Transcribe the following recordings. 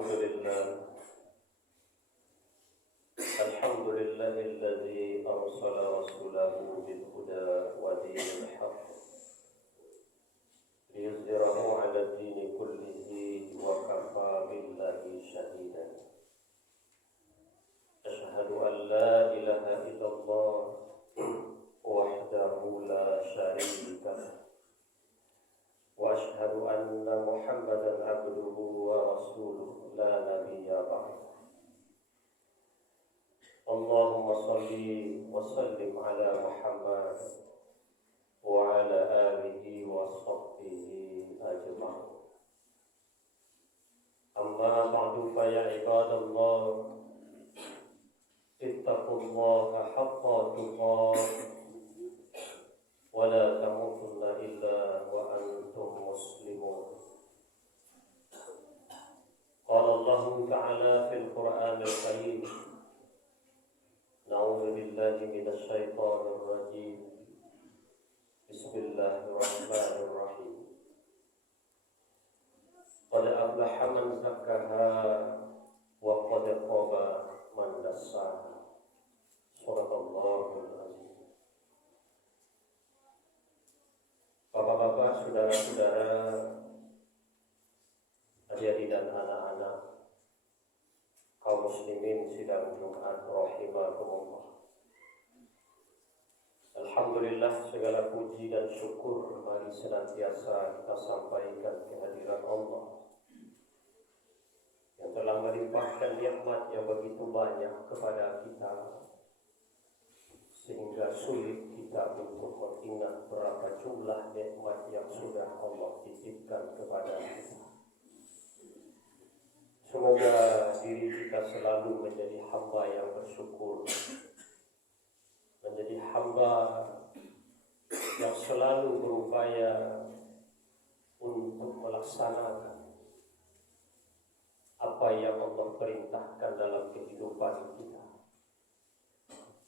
Alhamdulillahilladzi arsala rasulahu bil huda wa dinil haqq liyuzhirahu 'ala ad-dini kullihi wa kafa billahi shahidan. Asyhadu an la ilaha illallah wahdahu la syarika lah wa asyhadu anna Muhammadan 'abduhu wa rasuluhu la nabiyya ba'dahu. Allahumma salli wa sallim ala Muhammad wa ala alihi wa sahbihi ajma'in. Amma ba'du fa ya ibadallah, ittaqullaha haqqa tuqatih wa la tamutunna illa wa antum muslimun. Qala Allah ta'ala fil Qur'anil Karim, A'udzu billahi minasy syaithanir rajim. Bismillahirrahmanirrahim. Qad aflaha man zakkaha wa qad khaba man dassaha. Shadaqallahul azim. Bapak-bapak, saudara-saudara, adik-adik dan anak-anak kaum muslimin sidang Jumat rahimakumullah. Alhamdulillah, segala puji dan syukur mari senantiasa kita sampaikan kehadiran Allah yang telah melimpahkan nikmat yang begitu banyak kepada kita sehingga sulit kita untuk mengingat berapa jumlah nikmat yang sudah Allah titipkan kepada kita. Semoga diri kita selalu menjadi hamba yang bersyukur, menjadi hamba yang selalu berupaya untuk melaksanakan apa yang Allah perintahkan dalam kehidupan kita.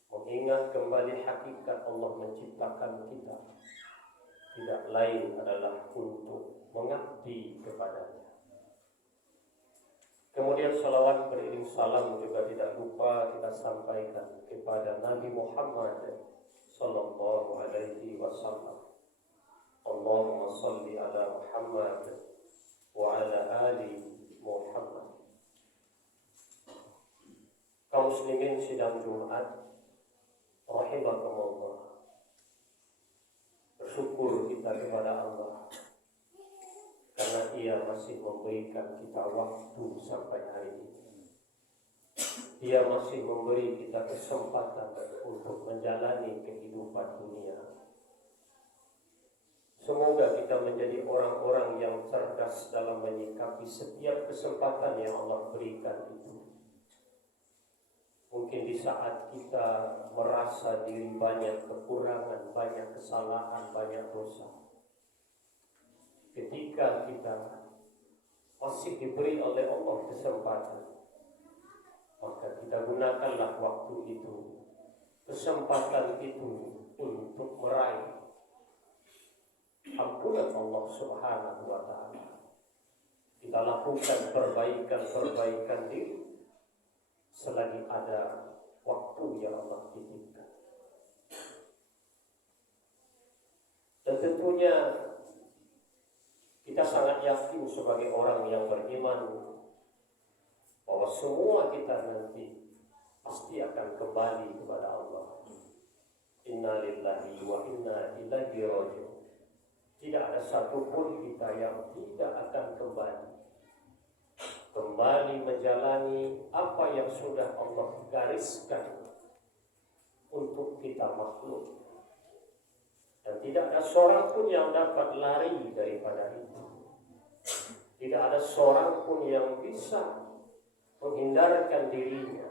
Mengingat kembali hakikat Allah menciptakan kita tidak lain adalah untuk mengabdi kepadanya. Kemudian salawat beriring salam juga tidak lupa kita sampaikan kepada Nabi Muhammad sallallahu alaihi wasallam. Allahumma salli ala Muhammad wa ala ali Muhammad. Kaum muslimin sidang Jumat rahimakumullah. Bersyukur kita kepada Allah karena Ia masih memberikan kita waktu sampai hari ini. Ia masih memberi kita kesempatan untuk menjalani kehidupan dunia. Semoga kita menjadi orang-orang yang cerdas dalam menyikapi setiap kesempatan yang Allah berikan itu. Mungkin di saat kita merasa diri banyak kekurangan, banyak kesalahan, banyak dosa, ketika kita masih diberi oleh Allah kesempatan, maka kita gunakanlah waktu itu, kesempatan itu untuk meraih ampunan Allah Subhanahu wa ta'ala. Kita lakukan perbaikan diri selagi ada waktu yang Allah titipkan. Dan tentunya kita sangat yakin sebagai orang yang beriman bahwa semua kita nanti pasti akan kembali kepada Allah. Inna lillahi wa inna ilaihi raji'un. Tidak ada satupun kita yang tidak akan kembali menjalani apa yang sudah Allah gariskan untuk kita makhluk. Dan tidak ada seorang pun yang dapat lari daripada itu. Tidak ada seorang pun yang bisa menghindarkan dirinya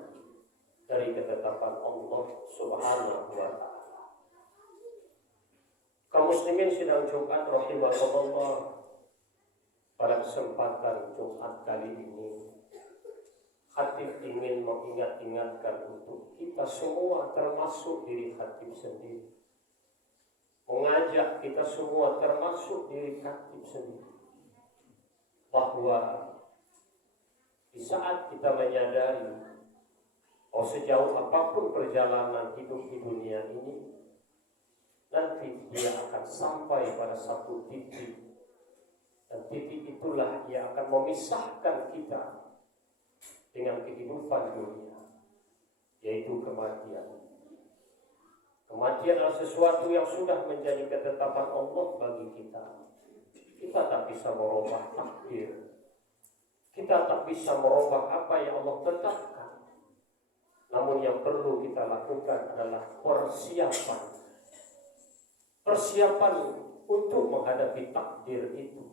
dari ketetapan Allah Subhanahu wa ta'ala. Kaum muslimin sidang Jumat rahimakumullah, pada kesempatan Jumat kali ini khatib ingin mengingatkan untuk kita semua, termasuk diri khatib sendiri, mengajak kita semua termasuk diri khatib sendiri, bahwa Di saat kita menyadari bahwa sejauh apapun perjalanan hidup di dunia ini, nanti dia akan sampai pada satu titik, dan titik itulah yang akan memisahkan kita dengan kehidupan dunia, yaitu kematian. Kematian adalah sesuatu yang sudah menjadi ketetapan Allah bagi kita. Kita tak bisa merubah takdir. Kita tak bisa merubah apa yang Allah tetapkan. Namun yang perlu kita lakukan adalah persiapan. Persiapan untuk menghadapi takdir itu.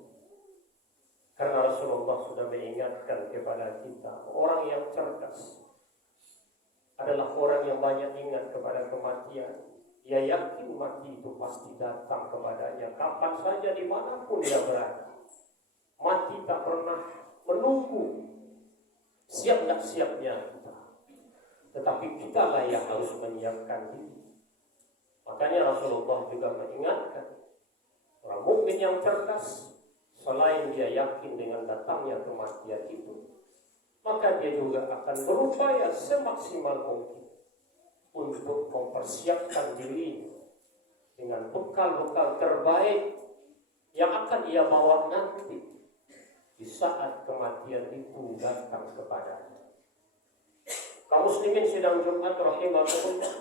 Karena Rasulullah sudah mengingatkan kepada kita, orang yang cerdas adalah orang yang banyak ingat kepada kematian. Dia yakin mati itu pasti datang kepadanya kapan saja, dimanapun dia berada. Mati tak pernah menunggu siap tak siapnya kita, tetapi kitalah yang harus menyiapkan diri. Makanya Rasulullah juga mengingatkan orang mukmin yang cerdas, selain dia yakin dengan datangnya kematian itu, maka dia juga akan berupaya semaksimal mungkin untuk mempersiapkan diri dengan bekal-bekal terbaik yang akan ia bawa nanti di saat kematian itu datang kepadanya. Kaum muslimin sidang Jumat rahimahullah,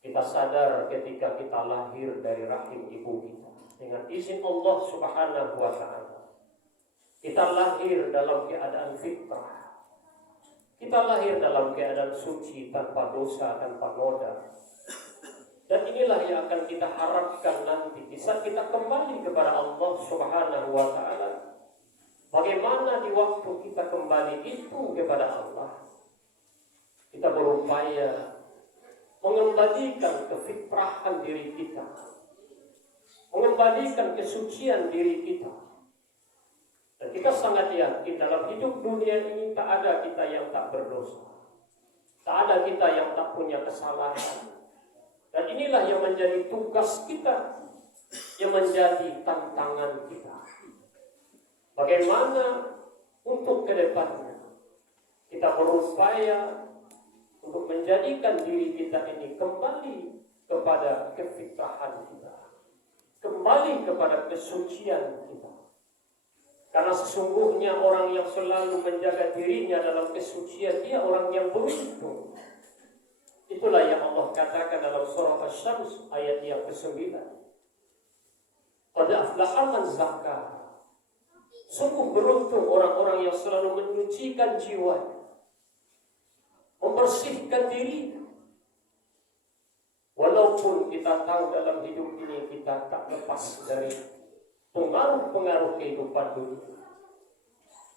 kita sadar ketika kita lahir dari rahim ibu kita dengan izin Allah Subhanahu wa ta'ala, kita lahir dalam keadaan fitrah. Kita lahir dalam keadaan suci, tanpa dosa, tanpa noda. Dan inilah yang akan kita harapkan nanti di saat kita kembali kepada Allah Subhanahu wa ta'ala. Bagaimana di waktu kita kembali itu kepada Allah, kita berupaya mengembalikan kefitrahan diri kita, mengembalikan kesucian diri kita. Dan kita sangat yakin dalam hidup dunia ini tak ada kita yang tak berdosa, tak ada kita yang tak punya kesalahan. Dan inilah yang menjadi tugas kita, yang menjadi tantangan kita. Bagaimana untuk ke depannya kita berupaya untuk menjadikan diri kita ini kembali kepada kefitrahan kita, kembali kepada kesucian kita. Karena sesungguhnya orang yang selalu menjaga dirinya dalam kesucian, dia orang yang beruntung. Itulah yang Allah katakan dalam surah Asy-Syams ayat yang ke-9. Qad aflaha man zakkaha. Sungguh beruntung orang-orang yang selalu menyucikan jiwanya, membersihkan diri. Walaupun kita tahu dalam hidup ini kita tak lepas dari pengaruh-pengaruh kehidupan dunia,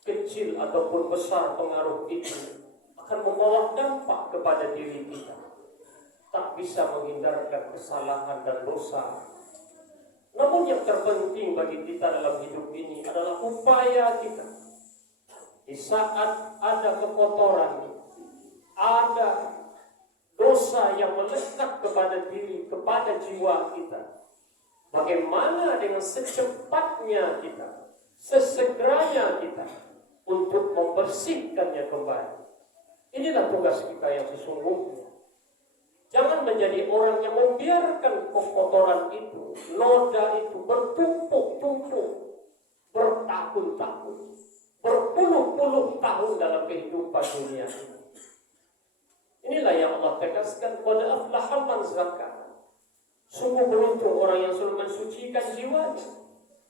kecil ataupun besar, pengaruh itu akan membawa dampak kepada diri kita. Tak bisa menghindarkan kesalahan dan dosa. Namun yang terpenting bagi kita dalam hidup ini adalah upaya kita. Di saat ada kekotoran, ada dosa yang melekat kepada diri, kepada jiwa kita, bagaimana dengan secepatnya kita, sesegeranya kita untuk membersihkannya kembali. Inilah tugas kita yang sesungguhnya. Jangan menjadi orang yang membiarkan kotoran itu, noda itu bertumpuk-tumpuk bertahun-tahun, berpuluh-puluh tahun dalam kehidupan dunia ini. Inilah yang Allah tegaskan, qad aflaha man zakkaha. Sungguh beruntung orang yang selalu mensucikan jiwanya.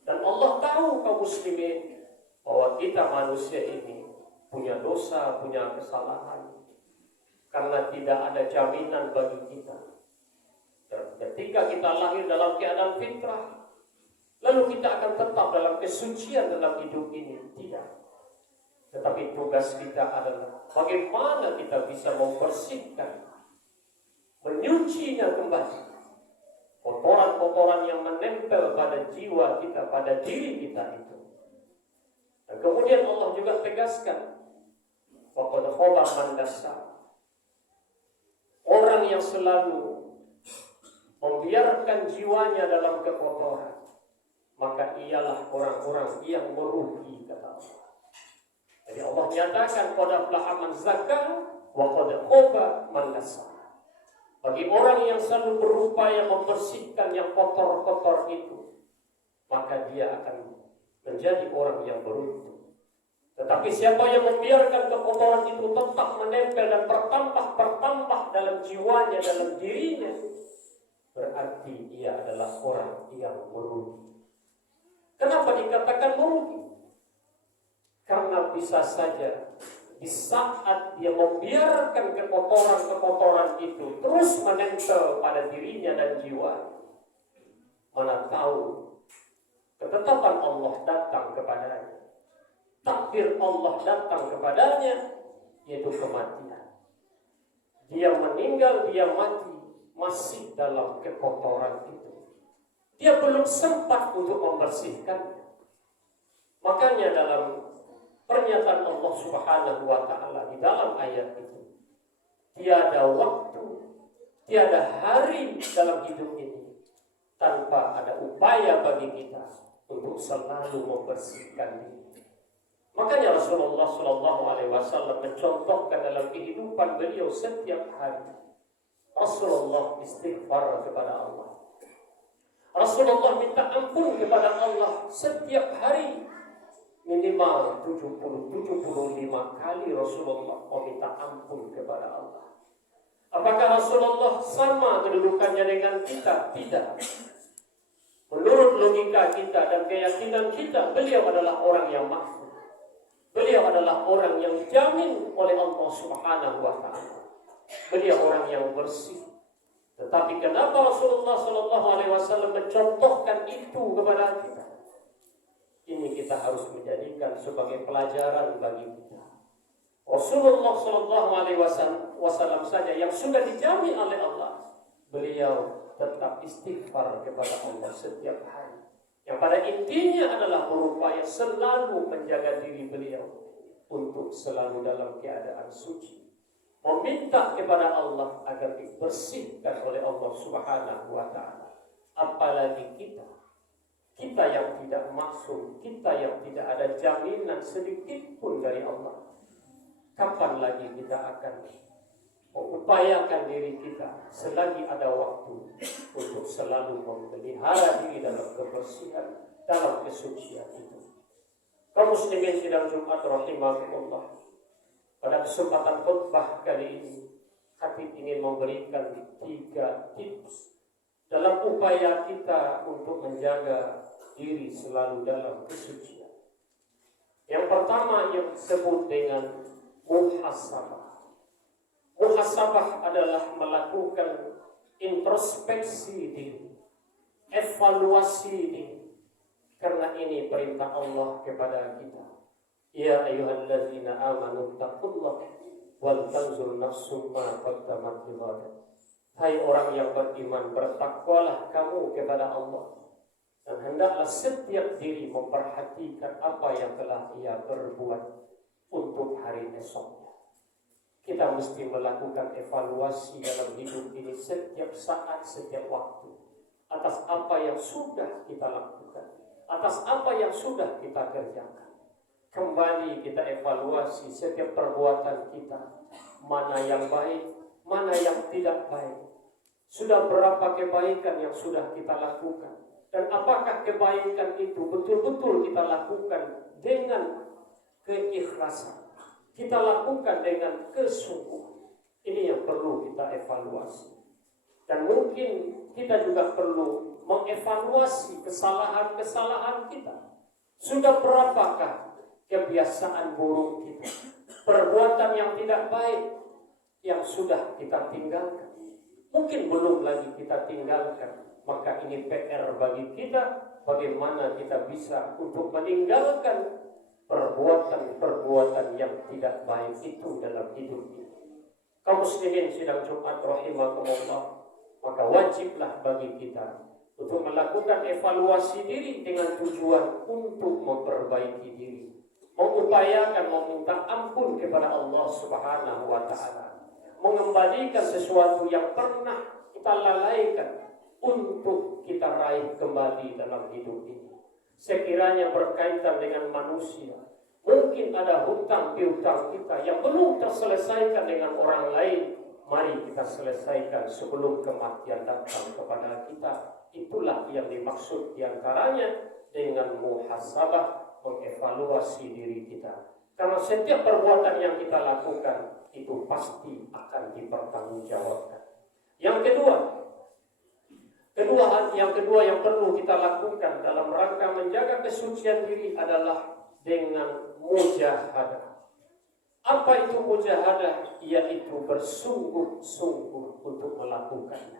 Dan Allah tahu kaum muslimin bahwa kita manusia ini punya dosa, punya kesalahan. Karena tidak ada jaminan bagi kita. Dan ketika kita lahir dalam keadaan fitrah, lalu kita akan tetap dalam kesucian dalam hidup ini. Tidak. Tetapi tugas kita adalah bagaimana kita bisa membersihkan, menyucinya kembali. Kotoran-kotoran yang menempel pada jiwa kita, pada diri kita itu. Dan kemudian Allah juga tegaskan, waqad khaba man dassah. Orang yang selalu membiarkan jiwanya dalam kekotoran, maka ialah orang-orang yang merugi, kata Allah. Jadi Allah nyatakan qad aflaha man zakkaha wa qad khaba man dassaha. Bagi orang yang selalu berupaya membersihkan yang kotor-kotor itu, maka dia akan menjadi orang yang beruntung. Tetapi siapa yang membiarkan kekotoran itu tetap menempel dan bertambah dalam jiwanya, dalam dirinya, berarti ia adalah orang yang merugi. Kenapa dikatakan merugi? Karena bisa saja di saat dia membiarkan kekotoran-kekotoran itu terus menempel pada dirinya dan jiwa, mana tahu ketetapan Allah datang kepadanya, takdir Allah datang kepadanya, yaitu kematian. Dia meninggal, dia mati masih dalam kekotoran itu. Dia belum sempat untuk membersihkannya. Makanya dalam pernyataan Allah Subhanahu wa ta'ala di dalam ayat itu, tiada waktu, tiada hari dalam hidup ini tanpa ada upaya bagi kita untuk selalu membersihkan diri. Makanya Rasulullah SAW mencontohkan dalam kehidupan beliau setiap hari. Rasulullah istighfar kepada Allah. Rasulullah minta ampun kepada Allah setiap hari. Minimal 75 kali Rasulullah meminta ampun kepada Allah. Apakah Rasulullah sama kedudukannya dengan kita? Tidak. Menurut logika kita dan keyakinan kita, beliau adalah orang yang makhluk. Beliau adalah orang yang dijamin oleh Allah Subhanahu wa ta'ala. Beliau orang yang bersih. Tetapi kenapa Rasulullah SAW mencontohkan itu kepada kita? Ini kita harus menjadikan sebagai pelajaran bagi kita. Rasulullah SAW saja yang sudah dijamin oleh Allah, beliau tetap istighfar kepada Allah setiap hari. Yang pada intinya adalah berupaya selalu menjaga diri beliau untuk selalu dalam keadaan suci. Meminta kepada Allah agar dibersihkan oleh Allah Subhanahu wa ta'ala. Apalagi kita yang tidak maksum, kita yang tidak ada jaminan sedikit pun dari Allah. Kapan lagi kita akan mengupayakan diri kita selagi ada waktu untuk selalu memelihara diri dalam kebersihan, dalam kesucian itu. Kaum muslimin sidang Jumat rahimahumullah. Pada kesempatan khutbah kali ini, Khatib ingin memberikan 3 tips dalam upaya kita untuk menjaga diri selalu dalam kesucian. Yang pertama yang disebut dengan muhasabah. Muhasabah adalah melakukan introspeksi diri, evaluasi diri. Karena ini perintah Allah kepada kita. Ya ayyuhallazina amanu taqullaha wal tanzur nafsum ma qaddamat lighad. Hai orang yang beriman, bertakwalah kamu kepada Allah, dan hendaklah setiap diri memperhatikan apa yang telah ia berbuat untuk hari esoknya. Kita mesti melakukan evaluasi dalam hidup ini setiap saat, setiap waktu, atas apa yang sudah kita lakukan, atas apa yang sudah kita kerjakan. Kembali kita evaluasi setiap perbuatan kita, mana yang baik, mana yang tidak baik. Sudah berapa kebaikan yang sudah kita lakukan, dan apakah kebaikan itu betul-betul kita lakukan dengan keikhlasan, kita lakukan dengan kesungguhan. Ini yang perlu kita evaluasi. Dan mungkin kita juga perlu mengevaluasi kesalahan-kesalahan kita. Sudah berapakah kebiasaan buruk kita, perbuatan yang tidak baik yang sudah kita tinggalkan? Mungkin belum lagi kita tinggalkan. Maka ini PR bagi kita, bagaimana kita bisa untuk meninggalkan perbuatan-perbuatan yang tidak baik itu dalam hidup ini. Kaum muslimin sidang Jumat rahimakumullah, maka wajiblah bagi kita untuk melakukan evaluasi diri dengan tujuan untuk memperbaiki diri, mengupayakan meminta ampun kepada Allah Subhanahu wa ta'ala, mengembalikan sesuatu yang pernah kita lalaikan untuk kita raih kembali dalam hidup ini. Sekiranya berkaitan dengan manusia, mungkin Mungkin ada hutang piutang kita yang belum terselesaikan dengan orang lain. Mari kita selesaikan sebelum kematian datang kepada kita. Itulah yang dimaksud diantaranya dengan muhasabah, mengevaluasi diri kita. Karena setiap perbuatan yang kita lakukan itu pasti akan dipertanggungjawabkan. Yang kedua yang perlu kita lakukan dalam rangka menjaga kesucian diri adalah dengan mujahadah. Apa itu mujahadah? Yaitu bersungguh-sungguh untuk melakukannya.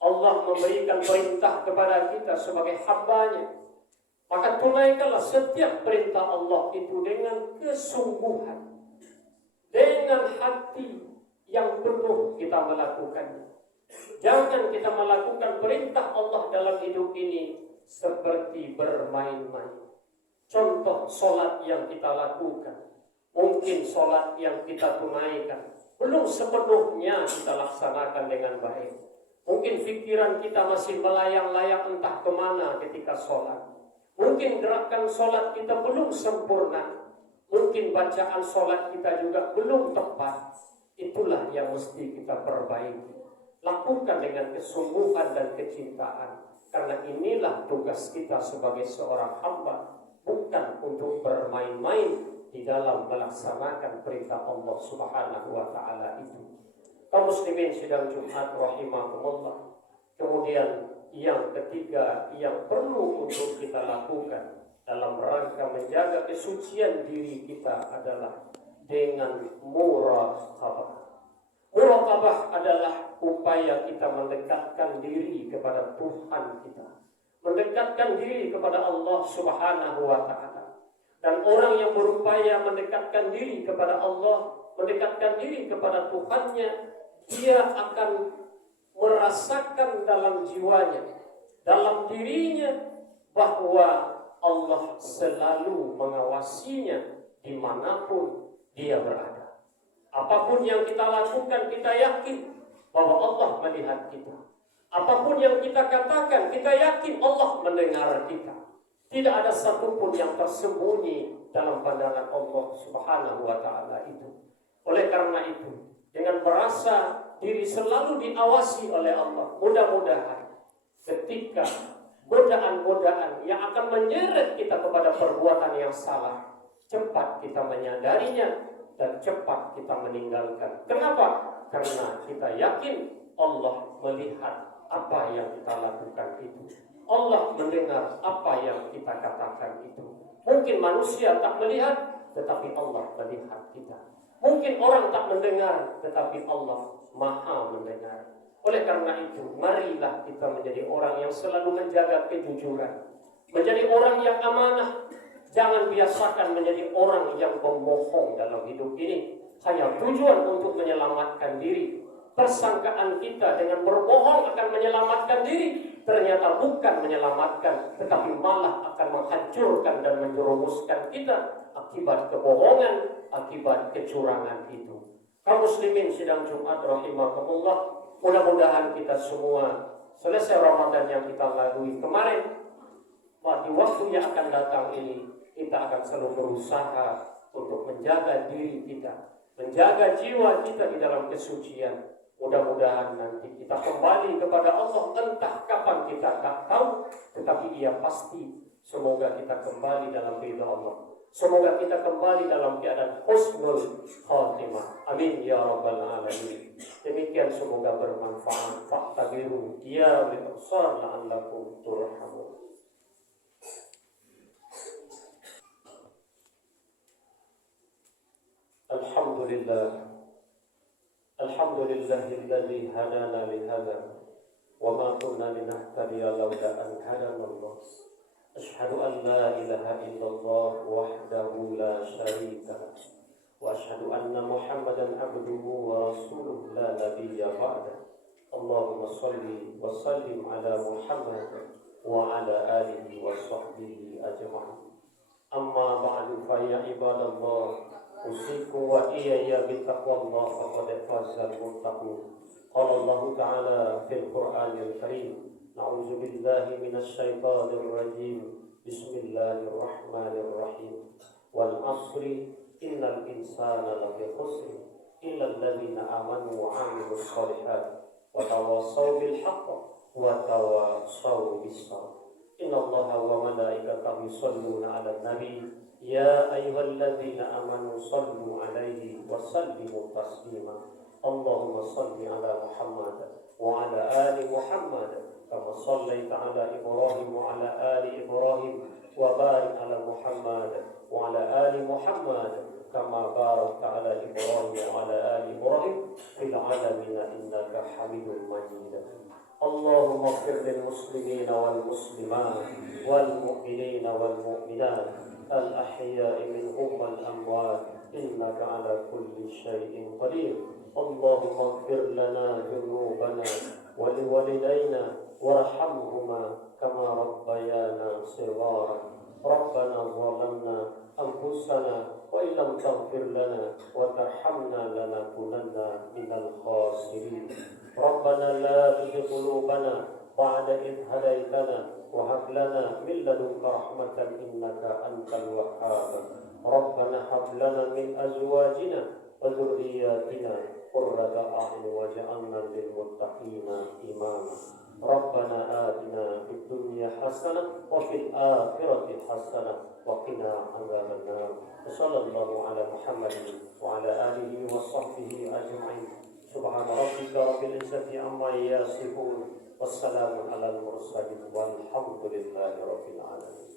Allah memberikan perintah kepada kita sebagai hamba-Nya. Maka tunaikanlah setiap perintah Allah itu dengan kesungguhan, dengan hati yang penuh kita melakukannya. Jangan kita melakukan perintah Allah dalam hidup ini seperti bermain-main. Contoh solat yang kita lakukan, mungkin solat yang kita tunaikan belum sepenuhnya kita laksanakan dengan baik. Mungkin pikiran kita masih melayang-layang entah kemana ketika solat. Mungkin gerakan solat kita belum sempurna. Mungkin bacaan solat kita juga belum tepat. Itulah yang mesti kita perbaiki. Lakukan dengan kesungguhan dan kecintaan. Karena inilah tugas kita sebagai seorang hamba. Bukan untuk bermain-main di dalam melaksanakan perintah Allah Subhanahu wa Ta'ala itu. Kaum muslimin sidang Jumat rahimakumullah. Kemudian yang ketiga yang perlu untuk kita lakukan dalam rangka menjaga kesucian diri kita adalah dengan muraqabah. Muraqabah adalah upaya kita mendekatkan diri kepada Tuhan kita, mendekatkan diri kepada Allah Subhanahu wa Ta'ala. Dan orang yang berupaya mendekatkan diri kepada Allah, mendekatkan diri kepada Tuhannya, dia akan merasakan dalam jiwanya, dalam dirinya, bahwa Allah selalu mengawasinya dimanapun dia berada. Apapun yang kita lakukan, kita yakin bahwa Allah melihat kita. Apapun yang kita katakan, kita yakin Allah mendengar kita. Tidak ada satupun yang tersembunyi dalam pandangan Allah Subhanahu wa Ta'ala itu. Oleh karena itu, dengan merasa diri selalu diawasi oleh Allah, mudah-mudahan ketika godaan-godaan yang akan menyeret kita kepada perbuatan yang salah, cepat kita menyadarinya dan cepat kita meninggalkan. Kenapa? Karena kita yakin Allah melihat apa yang kita lakukan itu. Allah mendengar apa yang kita katakan itu. Mungkin manusia tak melihat, tetapi Allah melihat kita. Mungkin orang tak mendengar, tetapi Allah Maha mendengar. Oleh karena itu, marilah kita menjadi orang yang selalu menjaga kejujuran, menjadi orang yang amanah. Jangan biasakan menjadi orang yang pembohong dalam hidup ini, hanya tujuan untuk menyelamatkan diri. Persangkaan kita dengan berbohong akan menyelamatkan diri, ternyata bukan menyelamatkan, tetapi malah akan menghancurkan dan menjerumuskan kita akibat kebohongan, akibat kecurangan itu. Kaum muslimin sidang Jumat rahimakumullah, mudah-mudahan kita semua selesai Ramadan yang kita lalui kemarin, di waktu yang akan datang ini kita akan selalu berusaha untuk menjaga diri kita, menjaga jiwa kita di dalam kesucian. Mudah-mudahan nanti kita kembali kepada Allah, entah kapan kita tak tahu, tetapi Ia pasti. Semoga kita kembali dalam ridha Allah. Semoga kita kembali dalam keadaan husnul khatimah. Amin ya rabbal alamin. Demikian semoga bermanfaat. Fa'tabiru ya bil absar la'allakum turhamun. Alhamdulillah. Alhamdulillahilladzi hadana lihadza wa ma kunna linahtadiya laula an hadana Allah. Asyhadu an la ilaha illallah wahdahu la syarika lah wa asyhadu anna Muhammadan abduhu wa rasuluhu la nabiyya ba'da. Allahumma shalli wa sallim ala Muhammad wa ala alihi wa sahbihi ajma'in. Amma ba'du fa ya ibadallah, usikum wa iyaya bittaqwallah faqad fazal muttaqun. Qala Allah Ta'ala fil Qur'anil Karim, na'udzu billahi minasy syaithanir rajim. Bismillahirrahmanirrahim. wal asri innal insana lafi khusr illa alladziina aamanu wa 'amilus shalihaat wa tawassaw bil haqq wa tawassaw bis sabr. Innallaha wa malaikatahu yusholluna 'alan nabi ya ayyuhalladzina amanu shallu 'alaihi wa sallimu taslima. Allahumma shalli 'ala Muhammad wa 'ala ali Muhammad kama shallaita 'ala Ibrahim wa 'ala ali Ibrahim wa barik 'ala Muhammad wa 'ala ali Muhammad kama barakta 'ala Ibrahim wa 'ala ali Ibrahim fil 'alamin innaka Hamidum Majid. Allahumma ighfir lil muslimina wal muslimat wal mu'minina wal mu'minat al ahya'i minhum wal amwat innaka 'ala kulli syai'in qadir. Allahumma ighfir lana dhunubana wa liwalidayna warhamhuma kama rabbayana shighara. Rabbana zalamna anfusana wa illam taghfir lana wa tarhamna lanakunanna minal khasirin. Rabbana la tuzigh qulubana ba'da idh hadaytana wa hab lana min ladunka rahmatan innaka antal wahhab. Rabbana hab lana min azwajina wa dhurriyyatina qurrata a'yun waj'alna lil muttaqina imama. Rabbana atina fid dunya hasanah wa fil akhirati hasanah wa qina adzaban nar. Sallallahu ala Muhammadin wa ala alihi wa sahbihi ajma'in. Subhana rabbika rabbil izzati amma yasifun. Wassalamun alal mursalin walhamdulillahi rabbil alamin.